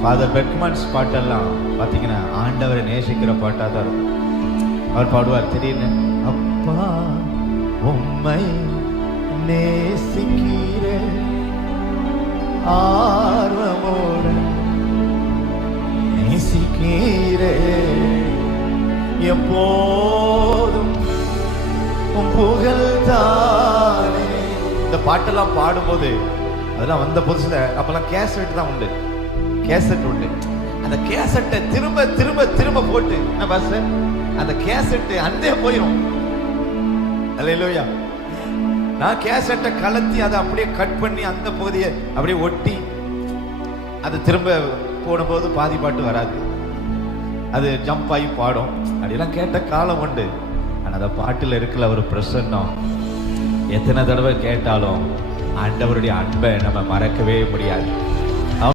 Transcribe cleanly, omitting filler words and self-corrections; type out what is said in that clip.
Father Bergmans பாட்டெல்லாம் பார்த்தீங்கன்னா ஆண்டவரை நேசிக்கிற பாட்டாக தான் இருக்கும். அவர் பாடுவார், திடீர்னு அப்பா உம்மை நேசிக்கிறே ஆர்வமோடு நேசிக்கிறே எப்போதும் உன் புகழ் தானே. இந்த பாட்டெல்லாம் பாடும்போது அதெல்லாம் வந்த புதுசுல அப்பெல்லாம் கேசட் தான் உண்டு, கேசட் உண்டு. அந்த கேசட்டை திரும்ப திரும்ப திரும்ப போட்டு என்ன பாஸ்டர் அந்த கேசட் அந்தே போயிடும். அல்லேலூயா. நான் கேசட்டை கலத்தி அதை அப்படியே கட் பண்ணி அந்த பகுதியை அப்படியே ஒட்டி அது திரும்ப போடும்போது பாதி பாட்டு வராது, அது ஜம்ப் ஆகி பாடும். அப்படியெல்லாம் கேட்ட காலம் உண்டு. ஆனால் அந்த பாட்டில் இருக்கிற ஒரு பிரசன்னம் எத்தனை தடவை கேட்டாலும் ஆண்டவருடைய அன்பை நம்ம மறக்கவே முடியாது.